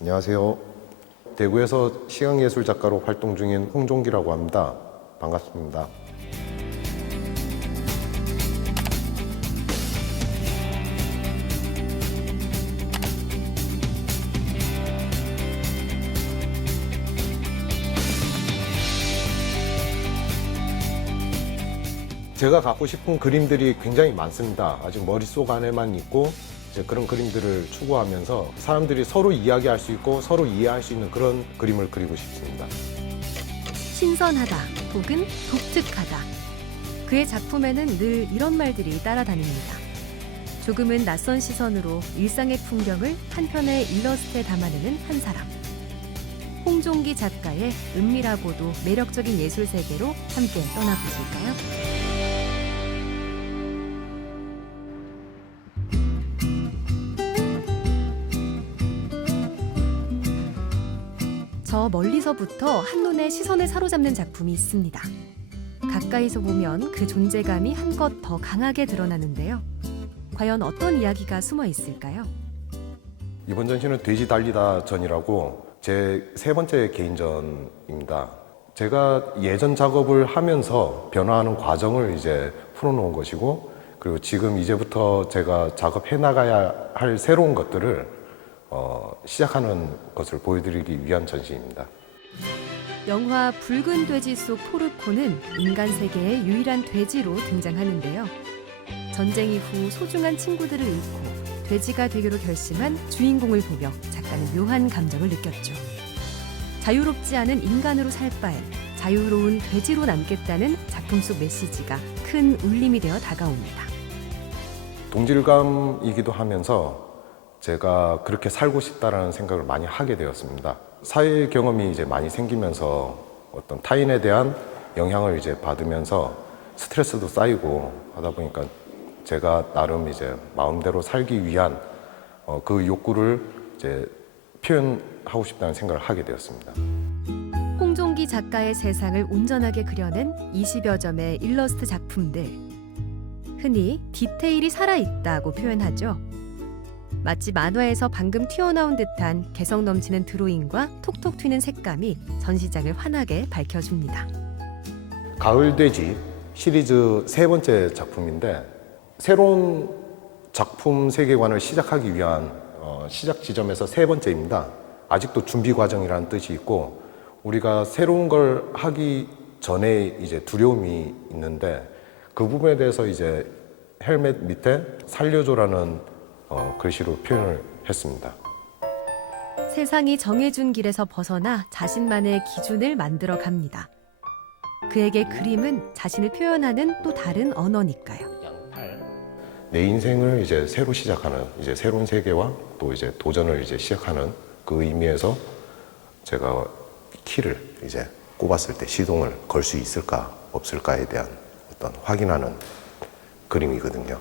안녕하세요. 대구에서 시각예술 작가로 활동 중인 홍종기라고 합니다. 반갑습니다. 제가 갖고 싶은 그림들이 굉장히 많습니다. 아직 머릿속 안에만 있고 이제 그런 그림들을 추구하면서 사람들이 서로 이야기할 수 있고 서로 이해할 수 있는 그런 그림을 그리고 싶습니다. 신선하다 혹은 독특하다. 그의 작품에는 늘 이런 말들이 따라다닙니다. 조금은 낯선 시선으로 일상의 풍경을 한 편의 일러스트에 담아내는 한 사람. 홍종기 작가의 은밀하고도 매력적인 예술 세계로 함께 떠나보실까요? 저 멀리서부터 한눈에 시선을 사로잡는 작품이 있습니다. 가까이서 보면 그 존재감이 한껏 더 강하게 드러나는데요. 과연 어떤 이야기가 숨어 있을까요? 이번 전시는 돼지 달리다 전이라고 제 세 번째 개인전입니다. 제가 예전 작업을 하면서 변화하는 과정을 이제 풀어놓은 것이고, 그리고 지금 이제부터 제가 작업해 나가야 할 새로운 것들을 시작하는 것을 보여드리기 위한 전시입니다. 영화 붉은 돼지 속 포르코는 인간 세계의 유일한 돼지로 등장하는데요. 전쟁 이후 소중한 친구들을 잃고 돼지가 되기로 결심한 주인공을 보며 작가는 묘한 감정을 느꼈죠. 자유롭지 않은 인간으로 살 바엔 자유로운 돼지로 남겠다는 작품 속 메시지가 큰 울림이 되어 다가옵니다. 동질감이기도 하면서 제가 그렇게 살고 싶다라는 생각을 많이 하게 되었습니다. 사회 경험이 이제 많이 생기면서 어떤 타인에 대한 영향을 이제 받으면서 스트레스도 쌓이고 하다 보니까 제가 나름 이제 마음대로 살기 위한 그 욕구를 이제 표현하고 싶다는 생각을 하게 되었습니다. 홍종기 작가의 세상을 온전하게 그려낸 20여 점의 일러스트 작품들. 흔히 디테일이 살아있다고 표현하죠. 마치 만화에서 방금 튀어나온 듯한 개성 넘치는 드로잉과 톡톡 튀는 색감이 전시장을 환하게 밝혀줍니다. 가을돼지 시리즈 세 번째 작품인데, 새로운 작품 세계관을 시작하기 위한 시작 지점에서 세 번째입니다. 아직도 준비 과정이라는 뜻이 있고, 우리가 새로운 걸 하기 전에 이제 두려움이 있는데, 그 부분에 대해서 이제 헬멧 밑에 살려줘라는 글씨로 표현을 했습니다. 세상이 정해준 길에서 벗어나 자신만의 기준을 만들어 갑니다. 그에게 그림은 자신을 표현하는 또 다른 언어니까요. 내 인생을 이제 새로 시작하는, 이제 새로운 세계와 또 이제 도전을 이제 시작하는 그 의미에서 제가 키를 이제 꼽았을 때 시동을 걸 수 있을까 없을까에 대한 어떤 확인하는 그림이거든요.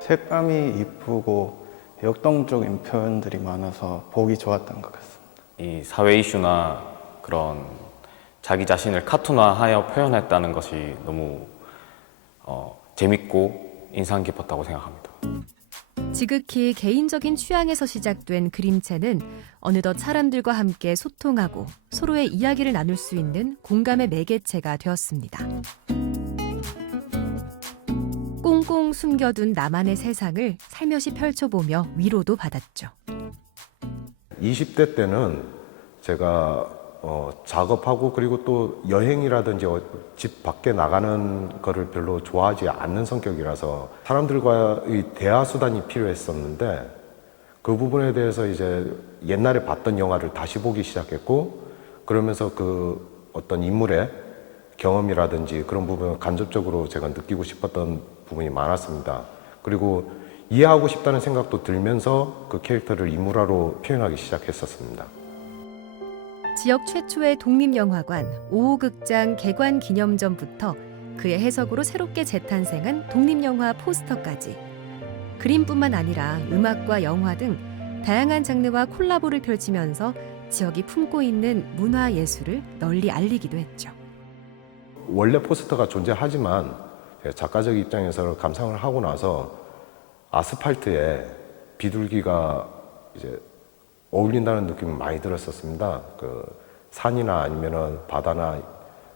색감이 이쁘고 역동적인 표현들이 많아서 보기 좋았던 것 같습니다. 이 사회 이슈나 그런 자기 자신을 카툰화하여 표현했다는 것이 너무 재밌고 인상 깊었다고 생각합니다. 지극히 개인적인 취향에서 시작된 그림체는 어느덧 사람들과 함께 소통하고 서로의 이야기를 나눌 수 있는 공감의 매개체가 되었습니다. 꽁꽁 숨겨둔 나만의 세상을 살며시 펼쳐보며 위로도 받았죠. 20대 때는 제가 작업하고 그리고 또 여행이라든지 집 밖에 나가는 거를 별로 좋아하지 않는 성격이라서 사람들과의 대화 수단이 필요했었는데, 그 부분에 대해서 이제 옛날에 봤던 영화를 다시 보기 시작했고, 그러면서 그 어떤 인물의 경험이라든지 그런 부분을 간접적으로 제가 느끼고 싶었던 부분이 많았습니다. 그리고 이해하고 싶다는 생각도 들면서 그 캐릭터를 인물화로 표현하기 시작했었습니다. 지역 최초의 독립영화관 5호 극장 개관 기념전부터 그의 해석으로 새롭게 재탄생한 독립영화 포스터까지, 그림뿐만 아니라 음악과 영화 등 다양한 장르와 콜라보를 펼치면서 지역이 품고 있는 문화예술을 널리 알리기도 했죠. 원래 포스터가 존재하지만 작가적 입장에서 감상을 하고 나서 아스팔트에 비둘기가 이제 어울린다는 느낌이 많이 들었었습니다. 그 산이나 아니면은 바다나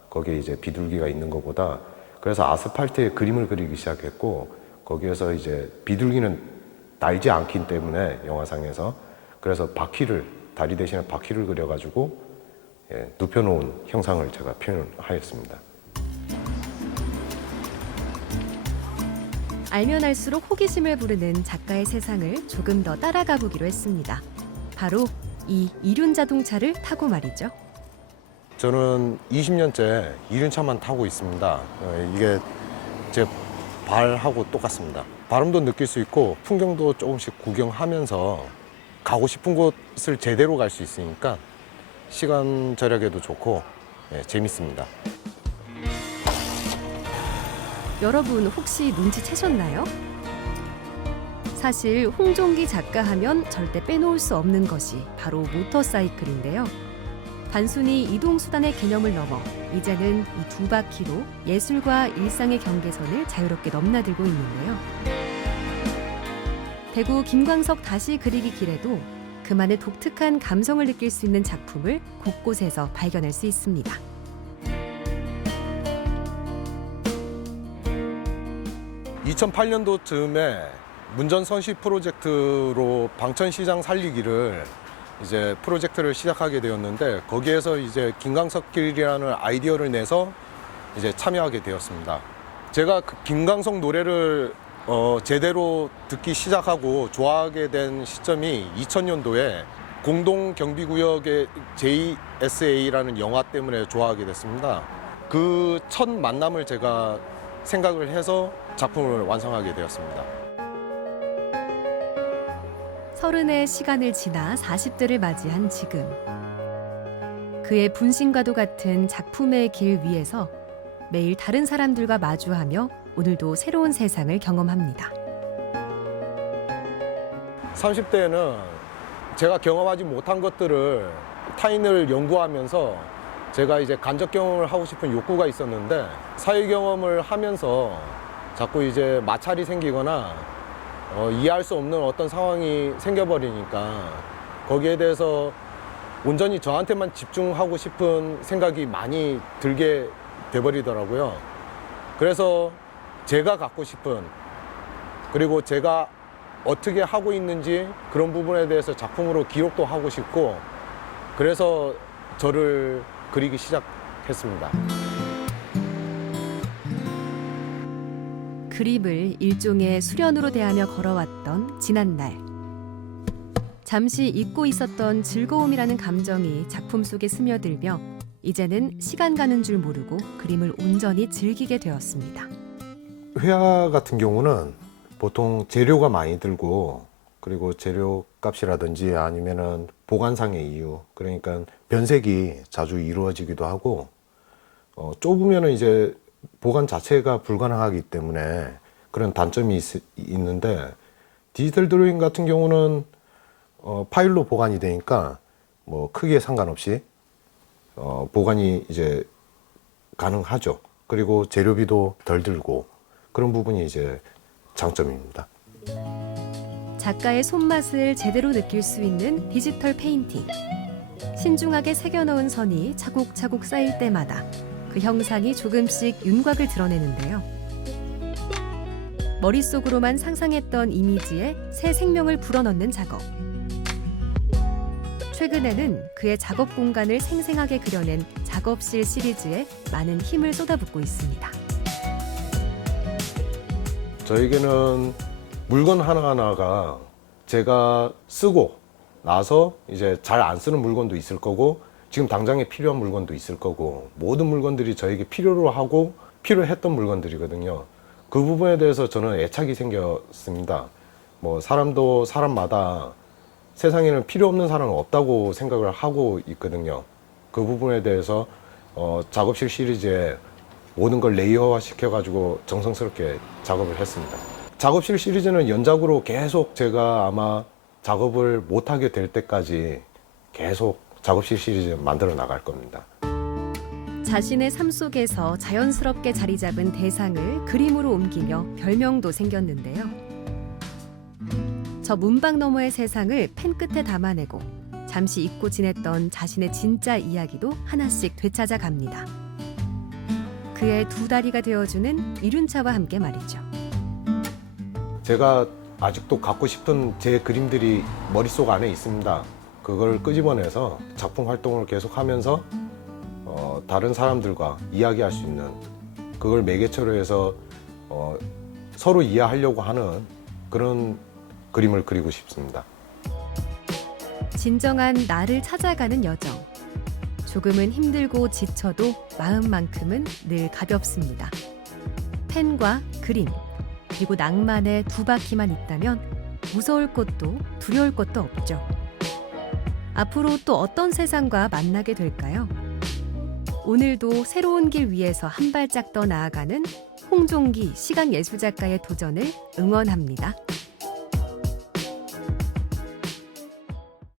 거기에 이제 비둘기가 있는 것보다. 그래서 아스팔트에 그림을 그리기 시작했고, 거기에서 이제 비둘기는 날지 않기 때문에 영화상에서, 그래서 바퀴를, 다리 대신에 바퀴를 그려가지고 눕혀놓은 형상을 제가 표현하였습니다. 알면 알수록 호기심을 부르는 작가의 세상을 조금 더 따라가 보기로 했습니다. 바로 이 이륜 자동차를 타고 말이죠. 저는 20년째 이륜차만 타고 있습니다. 이게 제 발하고 똑같습니다. 발음도 느낄 수 있고 풍경도 조금씩 구경하면서 가고 싶은 곳을 제대로 갈 수 있으니까 시간 절약에도 좋고 재밌습니다. 여러분 혹시 눈치채셨나요? 사실 홍종기 작가 하면 절대 빼놓을 수 없는 것이 바로 모터사이클인데요. 단순히 이동수단의 개념을 넘어 이제는 이 두 바퀴로 예술과 일상의 경계선을 자유롭게 넘나들고 있는데요. 대구 김광석 다시 그리기 길에도 그만의 독특한 감성을 느낄 수 있는 작품을 곳곳에서 발견할 수 있습니다. (2008년도쯤에) 문전선시 프로젝트로 방천시장 살리기를 이제 프로젝트를 시작하게 되었는데, 거기에서 이제 김광석길이라는 아이디어를 내서 이제 참여하게 되었습니다. 제가 그 김광석 노래를 제대로 듣기 시작하고 좋아하게 된 시점이 2000년도에 공동경비구역의 JSA라는 영화 때문에 좋아하게 됐습니다. 그 첫 만남을 제가 생각을 해서 작품을 완성하게 되었습니다. 30의 시간을 지나 40대를 맞이한 지금, 그의 분신과도 같은 작품의 길 위에서 매일 다른 사람들과 마주하며 오늘도 새로운 세상을 경험합니다. 30대에는 제가 경험하지 못한 것들을 타인을 연구하면서 제가 이제 간접 경험을 하고 싶은 욕구가 있었는데, 사회 경험을 하면서 자꾸 이제 마찰이 생기거나 이해할 수 없는 어떤 상황이 생겨버리니까 거기에 대해서 온전히 저한테만 집중하고 싶은 생각이 많이 들게 돼버리더라고요. 그래서 제가 갖고 싶은, 그리고 제가 어떻게 하고 있는지 그런 부분에 대해서 작품으로 기록도 하고 싶고, 그래서 저를 그리기 시작했습니다. 그림을 일종의 수련으로 대하며 걸어왔던 지난날. 잠시 잊고 있었던 즐거움이라는 감정이 작품 속에 스며들며 이제는 시간 가는 줄 모르고 그림을 온전히 즐기게 되었습니다. 회화 같은 경우는 보통 재료가 많이 들고, 그리고 재료 값이라든지 아니면은 보관상의 이유, 그러니까 변색이 자주 이루어지기도 하고, 좁으면은 이제 보관 자체가 불가능하기 때문에 그런 단점이 있는데, 디지털 드로잉 같은 경우는 파일로 보관이 되니까 뭐 크기에 상관없이 보관이 이제 가능하죠. 그리고 재료비도 덜 들고, 그런 부분이 이제 장점입니다. 작가의 손맛을 제대로 느낄 수 있는 디지털 페인팅. 신중하게 새겨넣은 선이 차곡차곡 쌓일 때마다 그 형상이 조금씩 윤곽을 드러내는데요. 머릿속으로만 상상했던 이미지에 새 생명을 불어넣는 작업. 최근에는 그의 작업 공간을 생생하게 그려낸 작업실 시리즈에 많은 힘을 쏟아붓고 있습니다. 저에게는 물건 하나하나가 제가 쓰고 나서 이제 잘 안 쓰는 물건도 있을 거고, 지금 당장에 필요한 물건도 있을 거고, 모든 물건들이 저에게 필요로 하고 필요했던 물건들이거든요. 그 부분에 대해서 저는 애착이 생겼습니다. 뭐 사람도 사람마다 세상에는 필요 없는 사람은 없다고 생각을 하고 있거든요. 그 부분에 대해서 작업실 시리즈에 모든 걸 레이어화 시켜가지고 정성스럽게 작업을 했습니다. 작업실 시리즈는 연작으로 계속 제가 아마 작업을 못하게 될 때까지 계속 작업실 시리즈 만들어 나갈 겁니다. 자신의 삶 속에서 자연스럽게 자리 잡은 대상을 그림으로 옮기며 별명도 생겼는데요. 저 문방 너머의 세상을 펜 끝에 담아내고 잠시 잊고 지냈던 자신의 진짜 이야기도 하나씩 되찾아 갑니다. 그의 두 다리가 되어주는 이륜차와 함께 말이죠. 제가 아직도 갖고 싶은 제 그림들이 머릿속 안에 있습니다. 그걸 끄집어내서 작품 활동을 계속하면서 다른 사람들과 이야기할 수 있는, 그걸 매개체로 해서 서로 이해하려고 하는 그런 그림을 그리고 싶습니다. 진정한 나를 찾아가는 여정. 조금은 힘들고 지쳐도 마음만큼은 늘 가볍습니다. 펜과 그림, 그리고 낭만의 두 바퀴만 있다면 무서울 것도 두려울 것도 없죠. 앞으로 또 어떤 세상과 만나게 될까요? 오늘도 새로운 길 위에서 한 발짝 더 나아가는 홍종기 시각예술작가의 도전을 응원합니다.